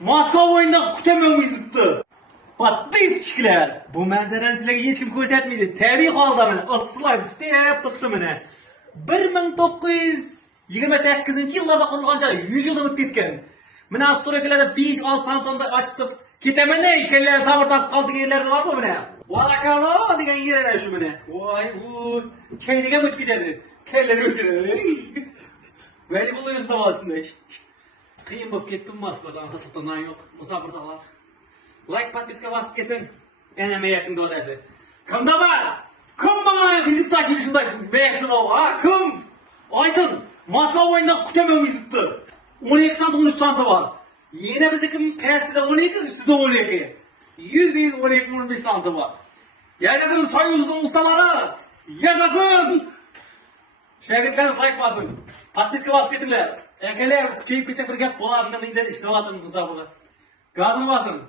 Moskva oyunda kutamıyorum izikti. Подписчикler. Bu manzarani sizlarga hech kim ko'rsatmaydi. Tabiiy holda mana aslan tutib turibdi mana. 1928-yillarda qurilgan 100 yil o'tib ketgan. Mana suralarda 5-6 santimda ochib ketaman ekanlar, ta'mir topib qoldigan yerlarda bormi mana? Valakalo degan yerlar shu mana. Voy, u kayniga o'tib ketadi. Kellar o'zgaradi. Böyle bu oyun sınavasında işte. Kıyım bulup gittim Moskva'dan satıldan yok. Musafirdalar. Like подписка basıp ketin. En meyetin doğrası. Kim da var? Kim bana fizik taşıyışındaysın? Meyeksin o ha? Kim? Aydın. Moskva oyunda kutamıyorum fizikti. 12 santim 13 santim var. Yine bizim Perside 12, üstüde 12. %100 12-15 santim var. Yaşasın Soyuz'un ustaları. Yaşasın. Şehirliklerin like basın. Подписка basıp ketinler. Ekeler küçüyüp gitsek bir gap bolarında mıydı? İşte o adamın musafırda. Gazını basın.